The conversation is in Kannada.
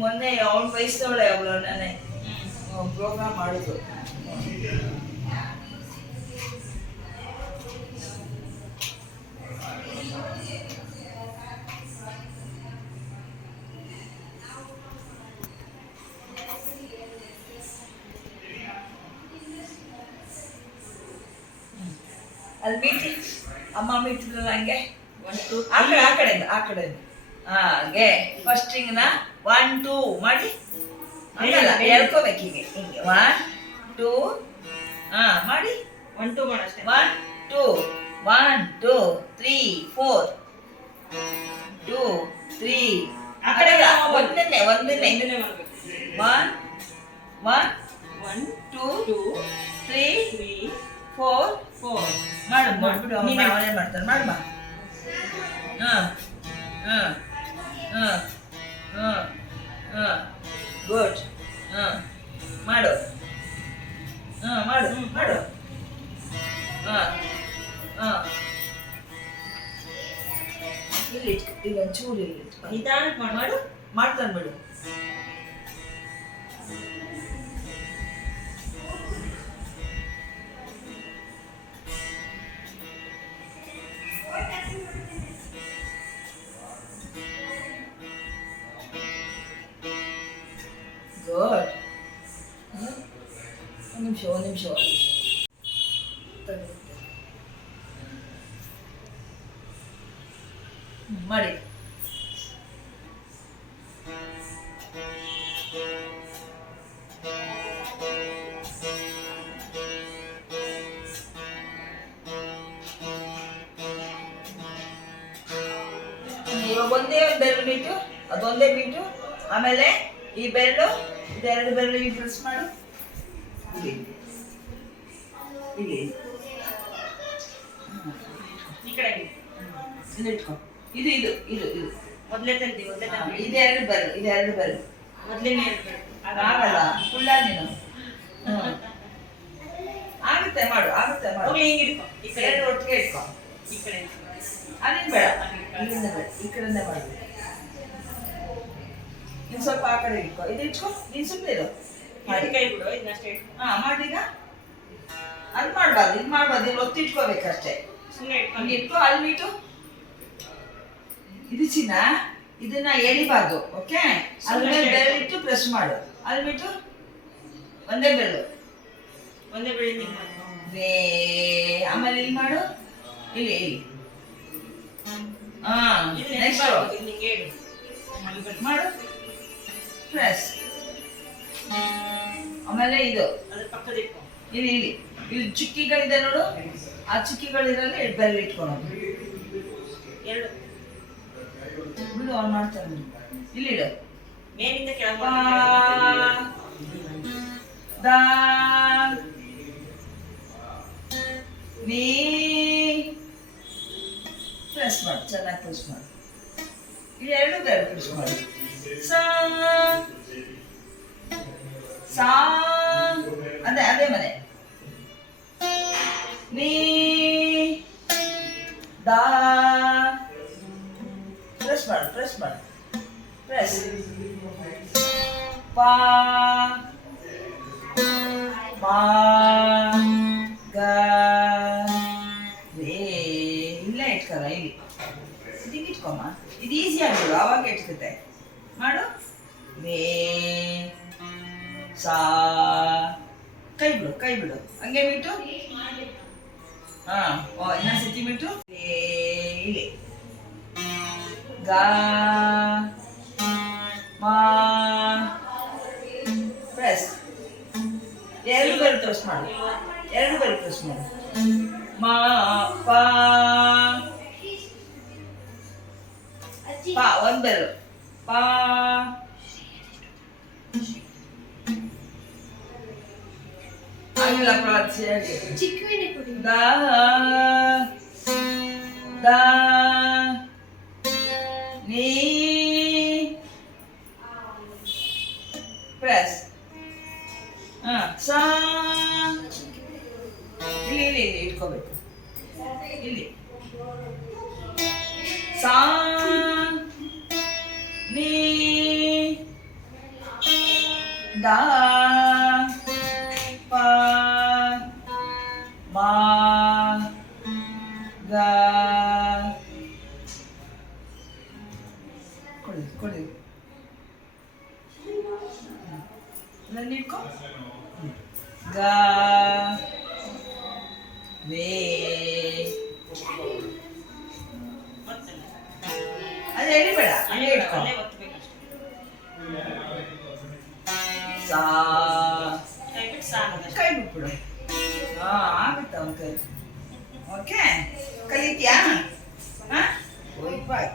ಮೊನ್ನೆ ಅವಳ ವಯಸ್ಸವಳೆ ಅವಳು ನಾನೇ ಪ್ರೋಗ್ರಾಮ್ ಮಾಡಿದ್ರು. ಅಲ್ಲಿ ಮೀಟಿ ಅಮ್ಮ ಮೀಟಿದ್ರಲ್ಲ ಹಂಗೆ ಆ ಕಡೆ ಹಾಗೆ ಫಸ್ಟಿಂಗ್ನ 1 2 ಮಾಡಿ ಹಂಗಲ್ಲ ಹೇಳ್ಕೋಬೇಕು ಹೀಗೆ ಹಿಂಗೆ 1 2 ಮಾಡಿ 1 2 ಮಾಡಷ್ಟೇ 1 2 1 2 3 4 2 3 ಆ ಕಡೆ ಒಂದನ್ನೇ ಮಾಡಬೇಕು 1 1 1 2 2 3 3 4 4 ಮಾಡು ಮಾಡ್ಬಿಡು ಅವನೇ ಮಾಡ್ತಾನೆ ಮಾಡಮ್ಮ ಗುಡ್ ಮಾಡು ಮಾಡು ಮಾಡು ಇಲ್ಲಿ ಇಲ್ಲೊಂಚೂರು ಇಲ್ಲಿ ನಿಧಾನಕ್ಕೆ ಮಾಡು ಮಾಡ್ತಾನೆ ಬಿಡು. Good. ಒಂದು ನಿಮಿಷ ಮಾಡಿ ಇವಾಗ ಒಂದೇ ಒಂದು ಬೆರಳು ಬಿಟ್ಟು ಅದೊಂದೇ ಬಿಟ್ಟು ಆಮೇಲೆ ಈ ಬೆರಳು ಇದೆರಡು ಬೆರಳು ಈ ಪ್ರೆಸ್ ಮಾಡು ಇಲ್ಲಿ ಇಲ್ಲಿ ಈ ಕಡೆ ಇಲ್ಲಿ ಇಟ್ಕೊ ಇದು ಇದು ಇದು ಇದು ಮೊದಲೇ ತಂದಿ ಇದೆರಡು ಬೆರಳು ಮೊದಲೇ ಆಗಲ್ಲ ಫುಲ್ಲ ನೀನು ಆಗುತ್ತೆ ಮಾಡು ಹೋಗ್ಲಿ ಹಿಂಗೆ ಇಟ್ಕೊ ಈ ಕಡೆ ಎರಡು ಒಟ್ಟಿಗೆ ಇಟ್ಕೊ ಈ ಕಡೆ ಅಲ್ಲಿಂದ ಬೇಡ ಇಲ್ಲಿಂದ ಬೇಡ ಈ ಕಡೆಯಿಂದ ಮಾಡು. ನೀನು ಸ್ವಲ್ಪ ಆ ಕಡೆ ಇಟ್ಕೊ ಇದು ಇಟ್ಕೊ ನೀನು ಸುಮ್ಮನೆ ಇರು ಕೈ ಬಿಡು ಇದನ್ನಷ್ಟೇ ಮಾಡೀಗ ಅದು ಮಾಡಬಾರ್ದು ಇದು ಮಾಡಬಾರ್ದು ಇಲ್ಲಿ ಒತ್ತಿಟ್ಕೋಬೇಕಷ್ಟೇ ಸುಮ್ಮನೆ ಹಂಗೆ ಇಟ್ಕೊ ಅಲ್ಲಿ ಮೀಟು ಇದು ಚಿನ್ನ ಇದನ್ನ ಎಳಿಬಾರ್ದು ಓಕೆ ಅದ್ರ ಬೆರಳು ಇಟ್ಟು ಪ್ರೆಸ್ ಮಾಡು ಅಲ್ಲಿ ಬಿಟ್ಟು ಒಂದೇ ಬೆರಳು ಆಮೇಲೆ ಇಲ್ಲಿ ಮಾಡು ಇಲ್ಲಿ ನೆಕ್ಸ್ಟ್ ಮಾಡು ಪ್ರೆಸ್ ಆಮೇಲೆ ಇದು ಇಲ್ಲಿ ಇಲ್ಲಿ ಇಲ್ಲಿ ಚುಕ್ಕಿಗಳಿದೆ ನೋಡು ಆ ಚುಕ್ಕಿಗಳಿರಲ್ಲ ಬೆರಳು ಇಟ್ಕೊಳೋದು ಬಿಡು ಅವ್ನು ಮಾಡ್ತಾನೆ ಇಲ್ಲಿ ಇಡು ಮೇಲಿಂದ ದಾ ನೀ ಪ್ರೆಸ್ ಮಾಡು ಚೆನ್ನಾಗಿ ಪ್ರೆಸ್ ಮಾಡು ಇಲ್ಲಿ ಎರಡು ಬೆರಳು ಪ್ರೆಸ್ ಮಾಡು ಸಾ ಅದೇ ಮನೆ ನೀ ದಾ ಪ್ರೆಸ್ ಮಾಡು ಪ್ರೆಸ್ ಪಾ ಮಾ ಗ ರೇ ಇಲ್ಲೇ ಇಟ್ಕಲ್ಲ ಇಲ್ಲಿ ಇದಕ್ಕೆ ಇಟ್ಕೊಮ್ಮ ಇದು ಈಸಿ ಆಗ್ಬಿಡು ಅವಾಗ ಇಟ್ಕುತ್ತೆ ಮಾಡು ರೇ ಸಾ ಕೈ ಬಿಡು ಹಂಗೆ ಬಿಟ್ಟು ಇನ್ನೊಂದ್ಸತಿ ಬಿಟ್ಟು ಇಲ್ಲಿ ಗಾ ಮಾ ಪ್ರೆಸ್ ಎರಡು ಬೆರಳು ಪ್ರೆಸ್ ಮಾಡು ಮಾ ಪಾ ಒಂದು ಬೆರಳು ಪಾ ಆಗಿಲ್ಲ ದಾ ದಾ ನೀ ಪ್ರೆಸ್ ಸಾ ಇಲ್ಲಿ ಇಲ್ಲಿ ಇಲ್ಲಿ ಇಟ್ಕೋಬೇಕು ಇಲ್ಲಿ ಸಾ ನೀ ದಾ ಪ ಮಾ ಗ ಕೊಡಿ ಕೊಡಿ ನನ್ನ ಇಟ್ಕೊ ಗ ವೇ ಗೊತ್ತಿಲ್ಲ. ಅದೇ ಎಳಿಬೇಡ ಹಂಗೆ ಇಟ್ಕೊ ಅಲ್ಲೇ ಒತ್ತಬೇಕಷ್ಟೆ. ಸಾ ಕೈ ಬಿಟ್ಟು ಸಾಲದಷ್ಟೇ. ಕೈ ಬಿಟ್ಬಿಡು ಆಗುತ್ತೆ ಅವನ ಕೈ ಓಕೆ ಕಲಿತೀಯಾ ಹಾಂ ಹೋಯ್ ಬಾಯ್